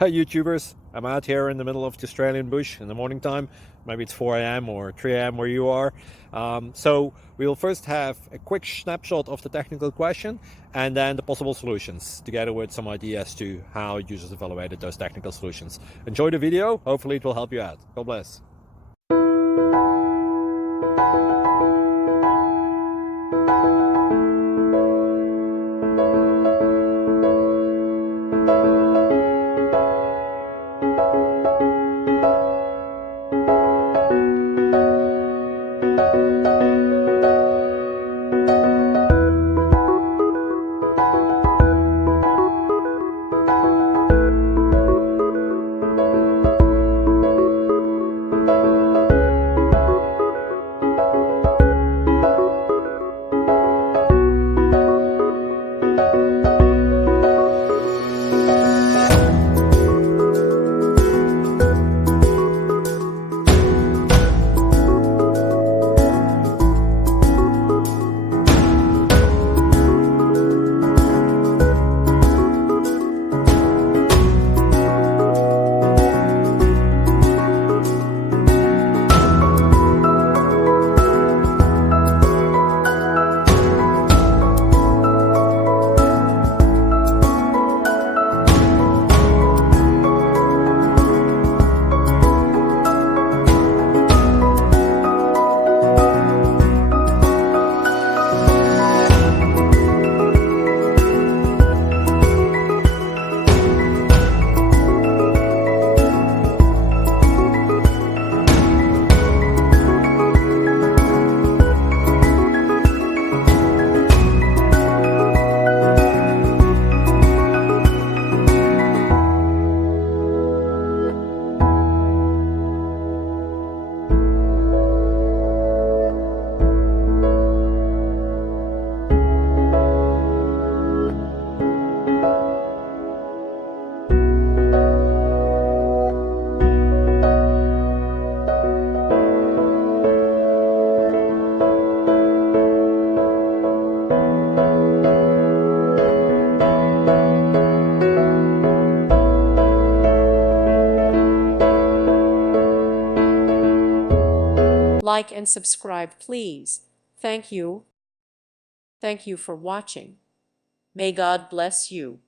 Hi YouTubers, I'm out here in the middle of the Australian bush in the morning time. Maybe it's 4 a.m. or 3 a.m. where you are. So we'll first have a quick snapshot of the technical question and then the possible solutions, together with some ideas to how users evaluated those technical solutions. Enjoy the video, hopefully it will help you out. God bless. Like and subscribe, please. Thank you. Thank you for watching. May God bless you.